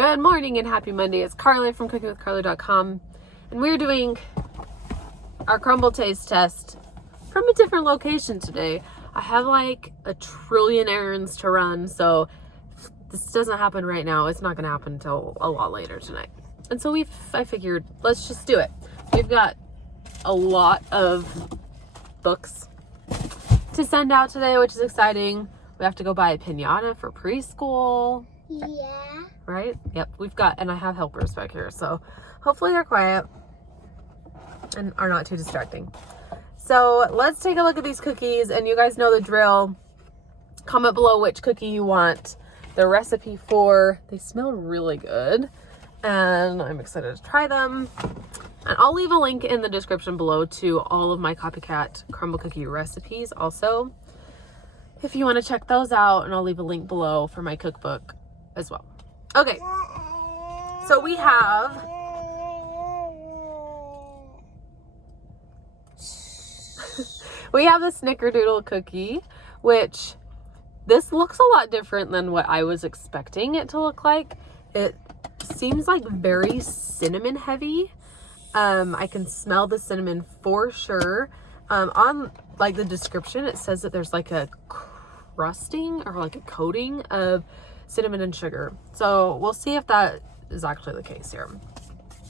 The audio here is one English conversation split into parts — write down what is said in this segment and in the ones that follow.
Good morning and happy Monday. It's Carly from cookingwithcarly.com, and we're doing our Crumbl taste test from a different location today. I have like a trillion errands to run, so if this doesn't happen right now, it's not going to happen until a lot later tonight. And so I figured, let's just do it. We've got a lot of books to send out today, which is exciting. We have to go buy a piñata for preschool. Yeah. Right? Yep. And I have helpers back here, so hopefully they're quiet and are not too distracting. So let's take a look at these cookies, and you guys know the drill. Comment below which cookie you want the recipe for. They smell really good, and I'm excited to try them. And I'll leave a link in the description below to all of my copycat Crumbl cookie recipes also, if you want to check those out, and I'll leave a link below for my cookbook as well. Okay, so we have the Snickerdoodle Cookie, which this looks a lot different than what I was expecting it to look like. It seems like very cinnamon heavy. I can smell the cinnamon for sure. On like the description, it says that there's like a crusting or like a coating of cinnamon and sugar. So we'll see if that is actually the case here.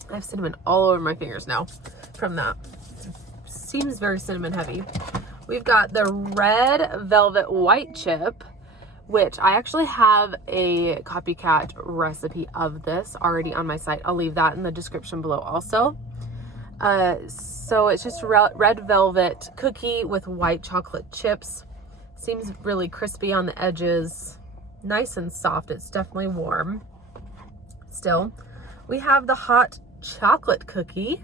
I have cinnamon all over my fingers now from that. It seems very cinnamon heavy. We've got the red velvet white chip, which I actually have a copycat recipe of this already on my site. I'll leave that in the description below also. So it's just red velvet cookie with white chocolate chips. Seems really crispy on the edges, nice and soft. It's definitely warm still. We have the hot chocolate cookie,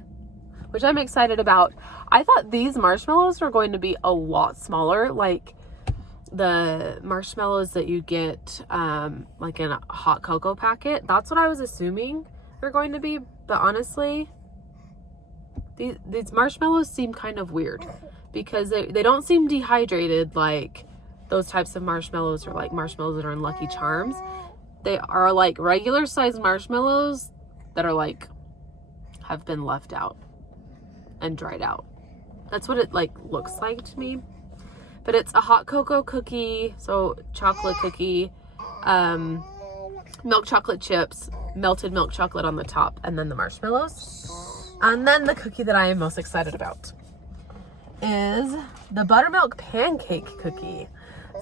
which I'm excited about. I thought these marshmallows were going to be a lot smaller, like the marshmallows that you get like in a hot cocoa packet. That's what I was assuming they're going to be, but honestly, these marshmallows seem kind of weird because they don't seem dehydrated like those types of marshmallows, or like marshmallows that are in Lucky Charms. They are like regular sized marshmallows that are like have been left out and dried out. That's what it like looks like to me. But it's a hot cocoa cookie, so chocolate cookie, milk chocolate chips, melted milk chocolate on the top, and then the marshmallows. And then the cookie that I am most excited about is the Buttermilk Pancake cookie.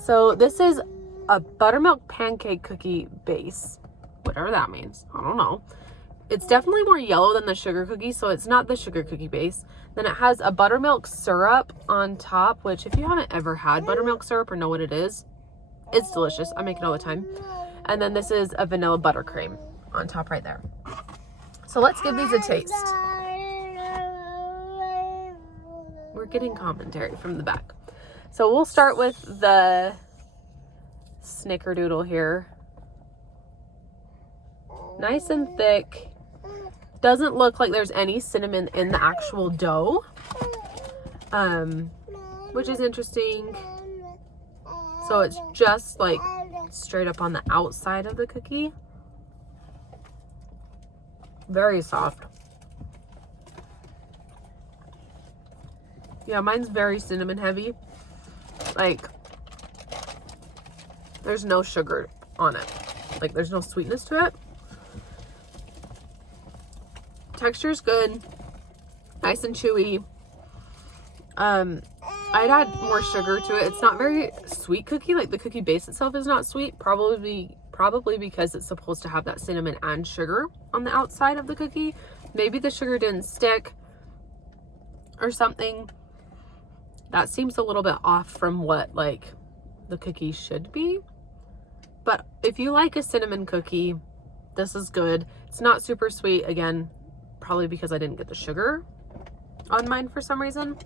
So this is a buttermilk pancake cookie base, whatever that means. I don't know. It's definitely more yellow than the sugar cookie, so it's not the sugar cookie base. Then it has a buttermilk syrup on top, which if you haven't ever had buttermilk syrup or know what it is, it's delicious. I make it all the time. And then this is a vanilla buttercream on top right there. So let's give these a taste. We're getting commentary from the back. So we'll start with the Snickerdoodle here. Nice and thick. Doesn't look like there's any cinnamon in the actual dough, which is interesting. So it's just like straight up on the outside of the cookie. Very soft. Yeah, mine's very cinnamon heavy. Like, there's no sugar on it. Like, there's no sweetness to it. Texture's good. Nice and chewy. I'd add more sugar to it. It's not very sweet cookie. Like, the cookie base itself is not sweet. Probably because it's supposed to have that cinnamon and sugar on the outside of the cookie. Maybe the sugar didn't stick or something. That seems a little bit off from what like the cookie should be. But if you like a cinnamon cookie, this is good. It's not super sweet. Again, probably because I didn't get the sugar on mine for some reason.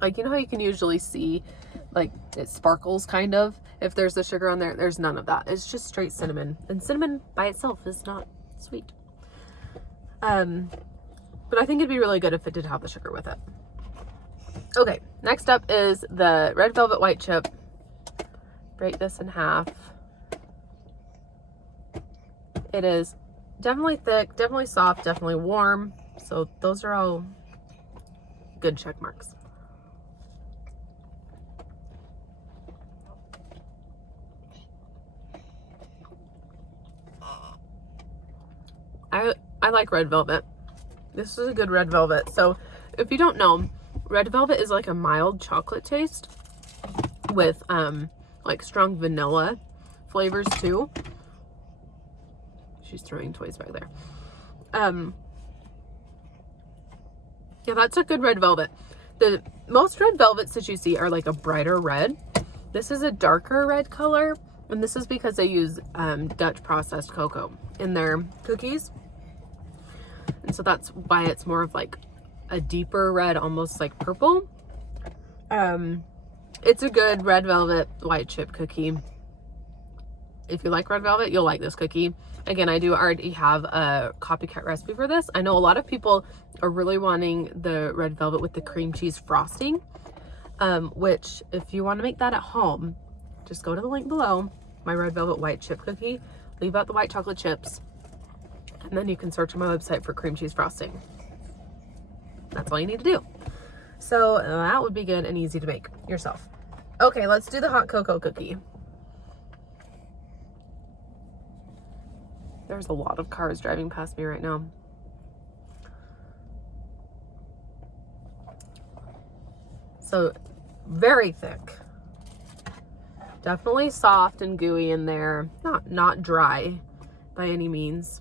Like, you know how you can usually see like it sparkles kind of if there's the sugar on there? There's none of that. It's just straight cinnamon, and cinnamon by itself is not sweet. But I think it'd be really good if it did have the sugar with it. Okay, next up is the red velvet white chip. Break this in half. It is definitely thick, definitely soft, definitely warm. So those are all good check marks. I like red velvet. This is a good red velvet. So if you don't know, red velvet is like a mild chocolate taste with like strong vanilla flavors too. She's throwing toys back there. Yeah, that's a good red velvet. The most red velvets that you see are like a brighter red. This is a darker red color, and this is because they use Dutch processed cocoa in their cookies. And so that's why it's more of like a deeper red, almost like purple. It's a good red velvet white chip cookie. If you like red velvet, you'll like this cookie. Again, I do already have a copycat recipe for this. I know a lot of people are really wanting the red velvet with the cream cheese frosting, which if you want to make that at home, just go to the link below, my red velvet white chip cookie, leave out the white chocolate chips, and then you can search on my website for cream cheese frosting. That's all you need to do. So that would be good and easy to make yourself. Okay, let's do the hot cocoa cookie. There's a lot of cars driving past me right now. So very thick. Definitely soft and gooey in there. Not dry by any means.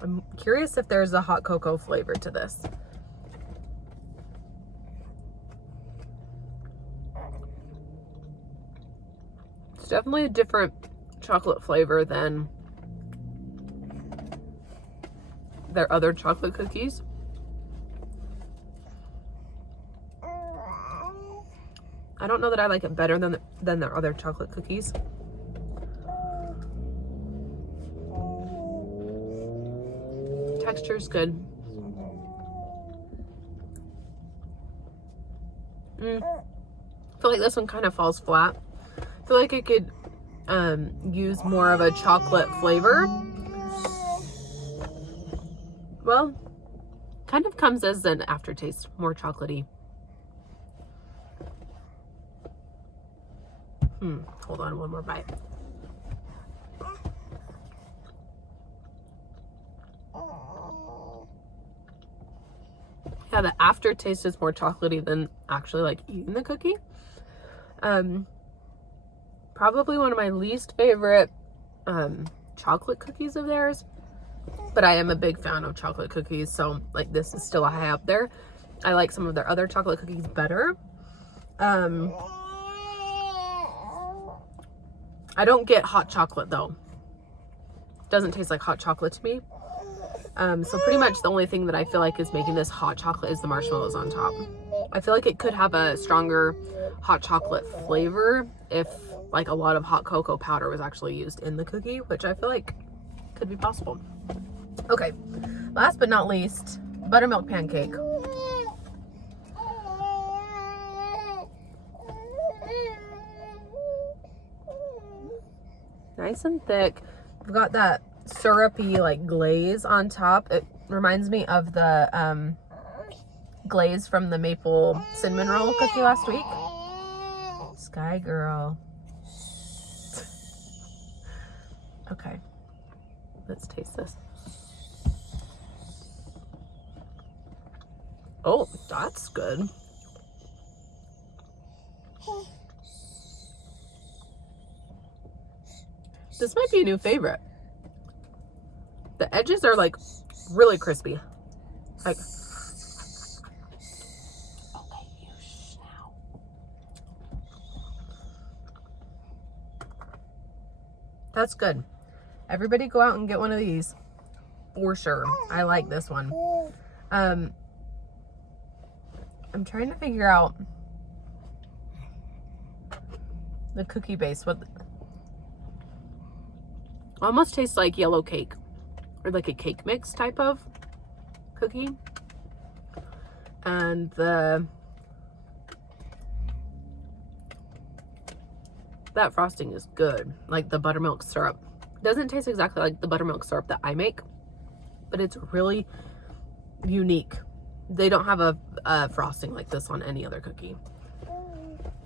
I'm curious if there's a hot cocoa flavor to this. It's definitely a different chocolate flavor than their other chocolate cookies. I don't know that I like it better than their other chocolate cookies. Texture's good. I feel like this one kind of falls flat. I feel like it could use more of a chocolate flavor. Well, kind of comes as an aftertaste, more chocolatey. Hold on, one more bite. Yeah, the aftertaste is more chocolatey than actually like eating the cookie. Probably one of my least favorite chocolate cookies of theirs, but I am a big fan of chocolate cookies, so like this is still high up there. I like some of their other chocolate cookies better. I don't get hot chocolate though. Doesn't taste like hot chocolate to me. So pretty much the only thing that I feel like is making this hot chocolate is the marshmallows on top. I feel like it could have a stronger hot chocolate flavor if like a lot of hot cocoa powder was actually used in the cookie, which I feel like could be possible. Okay, last but not least, buttermilk pancake. Nice and thick. We've got that syrupy like glaze on top. It reminds me of the glaze from the maple cinnamon roll cookie last week. Sky girl. Okay, let's taste this. Oh, that's good. This might be a new favorite. The edges are like really crispy. Like, okay, you now. That's good. Everybody go out and get one of these for sure. I like this one. I'm trying to figure out the cookie base. What almost tastes like yellow cake or like a cake mix type of cookie. And that frosting is good. Like the buttermilk syrup Doesn't taste exactly like the buttermilk syrup that I make, but it's really unique. They don't have a frosting like this on any other cookie.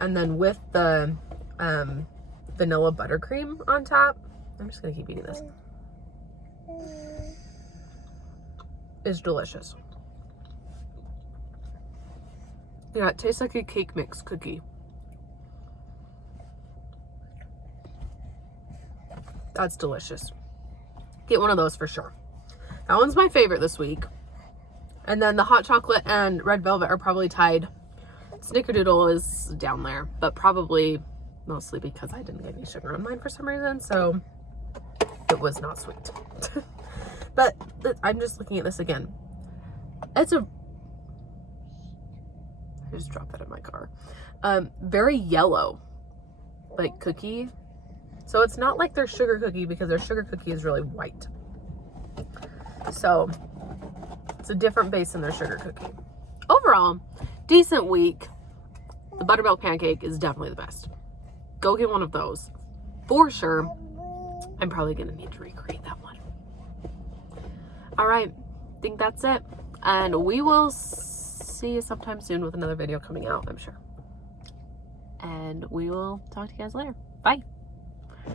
And then with the vanilla buttercream on top, I'm just gonna keep eating this. It's delicious. Yeah, it tastes like a cake mix cookie. That's delicious. Get one of those for sure. That one's my favorite this week. And then the hot chocolate and red velvet are probably tied. Snickerdoodle is down there, but probably mostly because I didn't get any sugar on mine for some reason, so it was not sweet. But I'm just looking at this again. It's a... I just dropped that in my car. Very yellow, like cookie. So it's not like their sugar cookie, because their sugar cookie is really white. So it's a different base than their sugar cookie. Overall, decent week. The buttermilk pancake is definitely the best. Go get one of those for sure. I'm probably gonna need to recreate that one. All right, I think that's it, and we will see you sometime soon with another video coming out, I'm sure. And we will talk to you guys later. Bye.